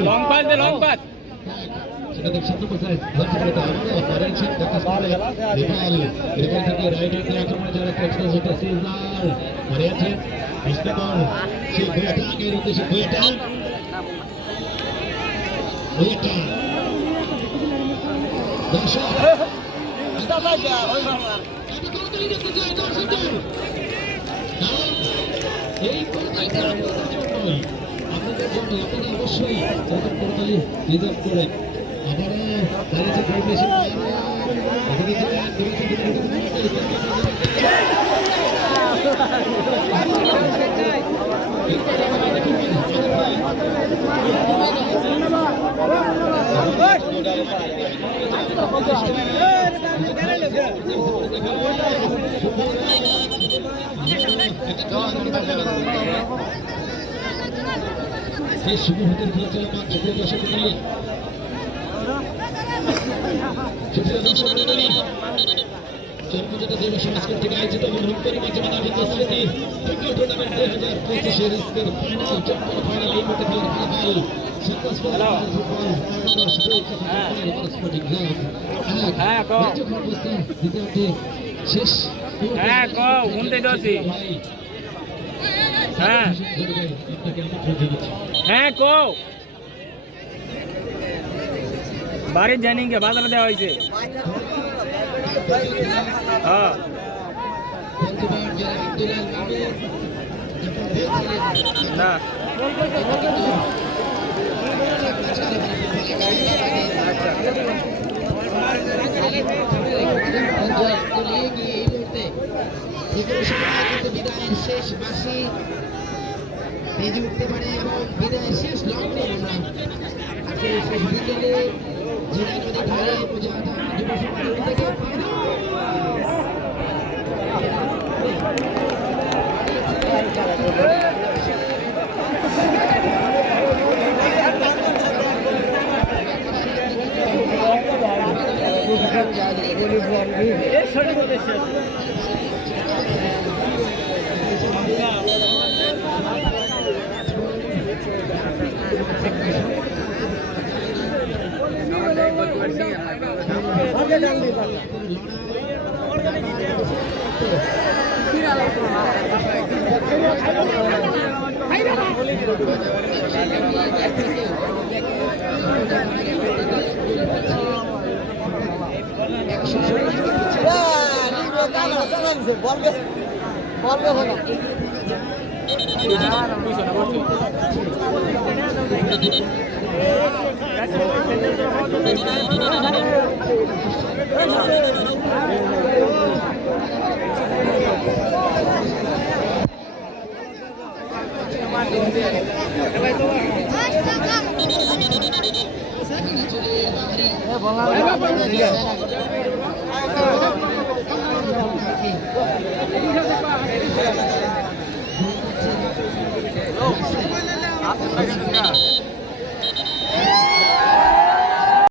long pass দে long pass সেটা দেখছেন তো কোথায় লক্ষ্য করতে হবে পারেছেন ফোকাস করে রিভাল রিভাল থেকে রাইট হ্যান্ডে আক্রমণে যারা চেষ্টা সেটা সিজনাল পারেছেন ইস্তেকল সে গোটা এর উদ্দেশ্যে গোটা গোটা দর্শক এই কোথায় আপনাদের জন্য আপনারা অবশ্যই এরকম করতালি রিজার্ভ করেন আবারও দাঁড়িয়েছে পরিবেশন সেই শুভ হতে চলে মাত্র দর্শক মন্ডলী জন্মজাত দেব সংস্কৃতি থেকে আয়োজিত রূপকরি মাঝে আয়োজিত স্মৃতি ফুটবল টুর্নামেন্ট 2025 এর স্কেল ফাইনাল চক্কর ফাইনাল এই মুহূর্তে খেলার ফলাফল শেষ হ্যাঁ কও শুনতে দছি হ্যাঁ হ্যাঁ কও বাড়ির জানিকে বাজারে দেওয়া হয়েছে হ্যাঁ না বিদায়ের শেষ বাসি বেজে উঠতে পারে এবং বিদায়ের শেষ লগ্নে আমরা আজকে শেষ বিকেলে জিরা নদী ধারে প্রজাতা যুব সমাজ থেকে আসুন